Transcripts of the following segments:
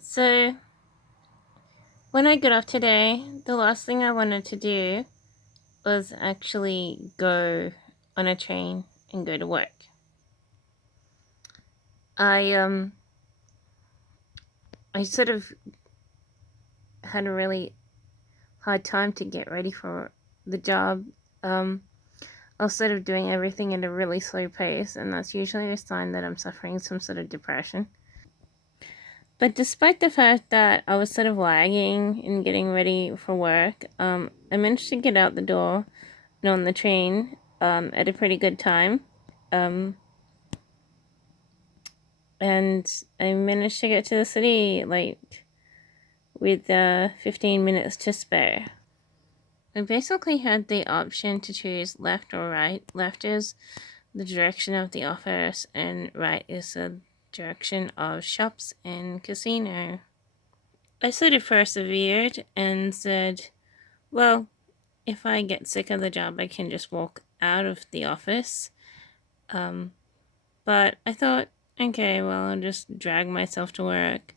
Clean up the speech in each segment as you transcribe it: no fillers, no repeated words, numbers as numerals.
So, when I got off today, the last thing I wanted to do was actually go on a train and go to work. I I sort of had a really hard time to get ready for the job. Um I was sort of doing everything at a really slow pace, and that's usually a sign that I'm suffering some sort of depression. But despite the fact that I was sort of lagging in getting ready for work, I managed to get out the door and on the train at a pretty good time. Um, and I managed to get to the city like with 15 minutes to spare. I basically had the option to choose left or right. Left is the direction of the office, and right is the direction of shops and casino. I sort of persevered and said, well, if I get sick of the job, I can just walk out of the office. Um, but I thought, okay, well, I'll just drag myself to work.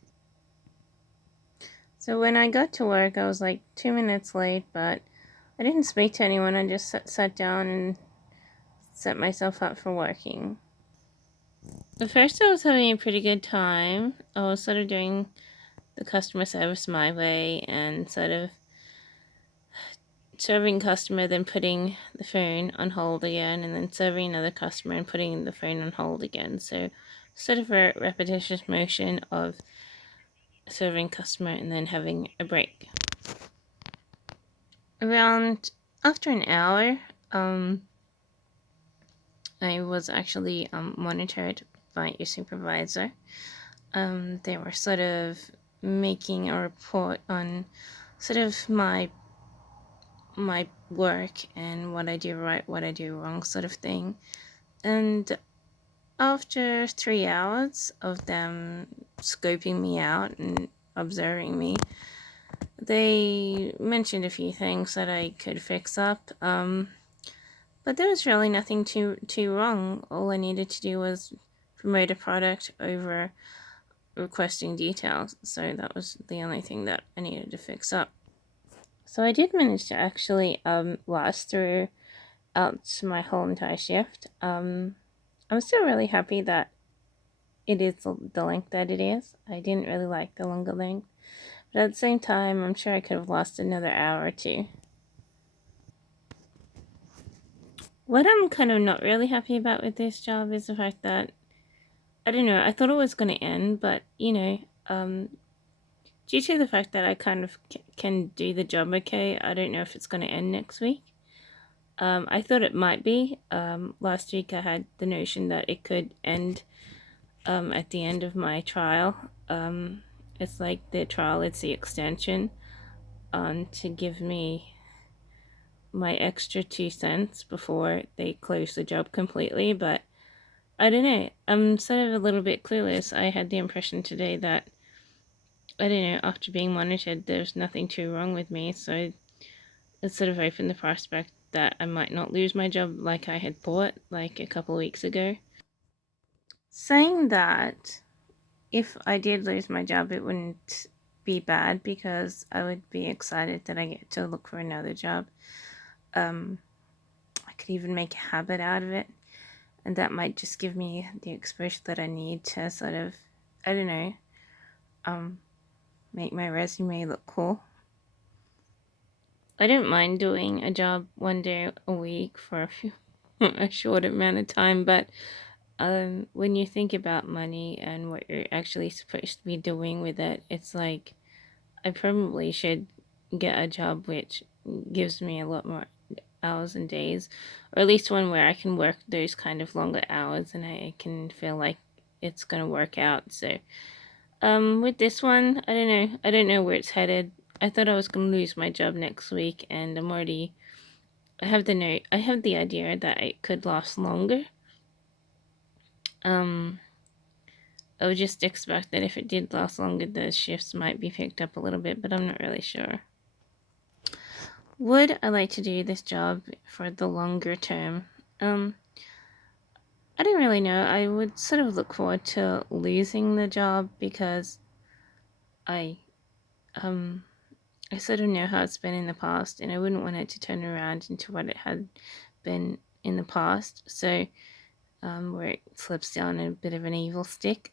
So when I got to work, I was like 2 minutes late, but I didn't speak to anyone. I just sat down and set myself up for working. At first, I was having a pretty good time. I was sort of doing the customer service my way and sort of serving customer, then putting the phone on hold again, and then serving another customer and putting the phone on hold again. So, sort of a repetitious motion of serving customer and then having a break. Around after an hour, I was actually monitored by a supervisor. They were sort of making a report on sort of my work and what I do right, what I do wrong, sort of thing. And after 3 hours of them scoping me out and observing me, they mentioned a few things that I could fix up. But there was really nothing too wrong. All I needed to do was promote a product over requesting details. So that was the only thing that I needed to fix up. So I did manage to actually last through out my whole entire shift. I'm still really happy that it is the length that it is. I didn't really like the longer length. But at the same time, I'm sure I could have lost another hour or two. What I'm kind of not really happy about with this job is the fact that, I don't know, I thought it was going to end, but, due to the fact that I kind of can do the job okay, I don't know if it's going to end next week. I thought it might be. Last week I had the notion that it could end at the end of my trial. It's like the trial, it's the extension to give me my extra 2 cents before they close the job completely. But I don't know. I'm sort of a little bit clueless. I had the impression today that, I don't know, after being monitored, there's nothing too wrong with me. So it sort of opened the prospect that I might not lose my job like I had thought like a couple of weeks ago. Saying that, if I did lose my job, it wouldn't be bad because I would be excited that I get to look for another job. I could even make a habit out of it, and that might just give me the exposure that I need to sort of, I don't know, um, make my resume look cool. I don't mind doing a job 1 day a week for a short amount of time, but when you think about money and what you're actually supposed to be doing with it, it's like I probably should get a job which gives me a lot more hours and days, or at least one where I can work those kind of longer hours and I can feel like it's gonna work out. So, with this one, I don't know. I don't know where it's headed. I thought I was gonna lose my job next week, and I'm already. I have the note. I have the idea that it could last longer. Um, I would just expect that if it did last longer, the shifts might be picked up a little bit, but I'm not really sure. Would I like to do this job for the longer term? I don't really know. I would sort of look forward to losing the job because I um I sort of know how it's been in the past, and I wouldn't want it to turn around into what it had been in the past. So, where it slips down a bit of an evil stick.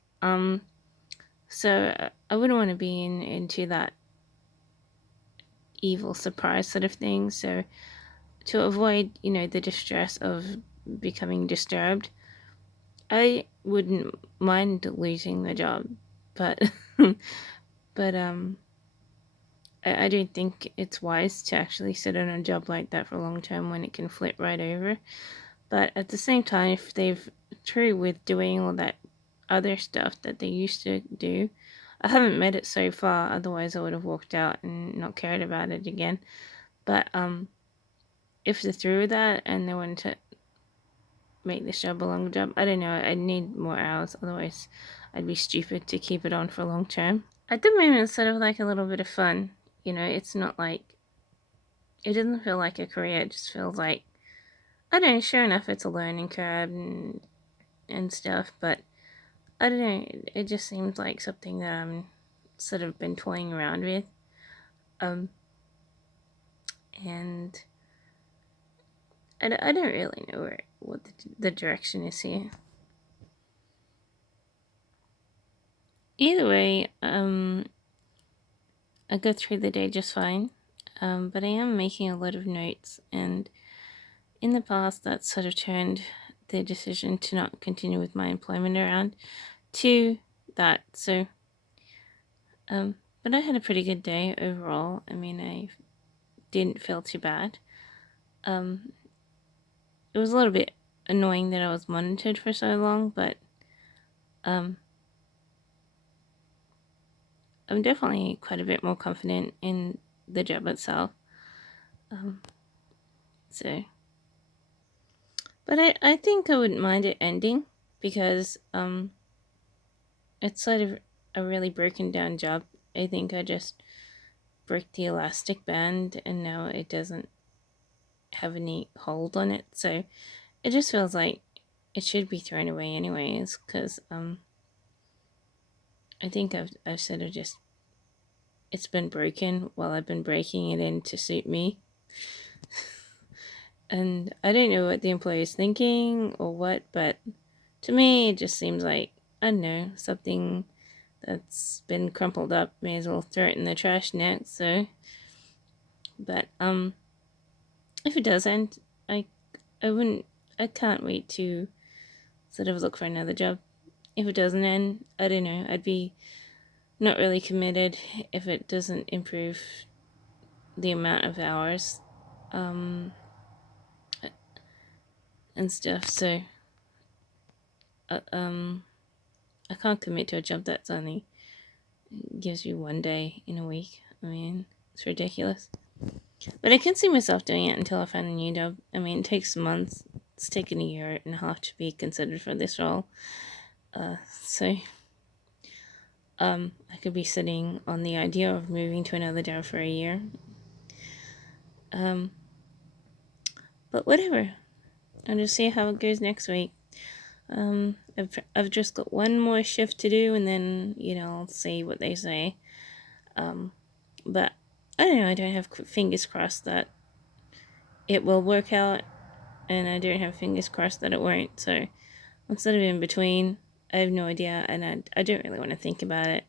So I wouldn't want to be into that evil surprise sort of thing. So to avoid, the distress of becoming disturbed, I wouldn't mind losing the job, but but I don't think it's wise to actually sit on a job like that for long term when it can flip right over. But at the same time, if they've true with doing all that other stuff that they used to do, I haven't met it so far. Otherwise, I would have walked out and not cared about it again. But if they're through with that and they want to make this job a long job, I don't know. I need more hours. Otherwise, I'd be stupid to keep it on for long term. At the moment, it's sort of like a little bit of fun. It's not like it doesn't feel like a career. It just feels like, I don't know. Sure enough, it's a learning curve and stuff, but I don't know. It just seems like something that I'm sort of been toying around with. Um, and I don't really know what the direction is here. Either way, I go through the day just fine. But I am making a lot of notes, and in the past, that sort of turned the decision to not continue with my employment around to that. So, but I had a pretty good day overall. I mean, I didn't feel too bad. Um, it was a little bit annoying that I was monitored for so long, but um, I'm definitely quite a bit more confident in the job itself. Um, so, but I think I wouldn't mind it ending because it's sort of a really broken down job. I think I just broke the elastic band and now it doesn't have any hold on it. So it just feels like it should be thrown away anyways because I think I've sort of just, it's been broken while I've been breaking it in to suit me. And I don't know what the employer is thinking or what, but to me it just seems like, I don't know, something that's been crumpled up, may as well throw it in the trash next. So, but if it doesn't, I wouldn't, I can't wait to sort of look for another job. If it doesn't end, I don't know, I'd be not really committed if it doesn't improve the amount of hours and stuff. So uh, um I can't commit to a job that's only gives you one day in a week. I mean, it's ridiculous. But I can see myself doing it until I find a new job. I mean, it takes months. It's taken a year and a half to be considered for this role. So I could be sitting on the idea of moving to another job for a year. Um, but whatever. I'll just see how it goes next week. I've just got one more shift to do, and then I'll see what they say. But I don't know. I don't have fingers crossed that it will work out, and I don't have fingers crossed that it won't. So I'm sort of in between. I have no idea, and I don't really want to think about it.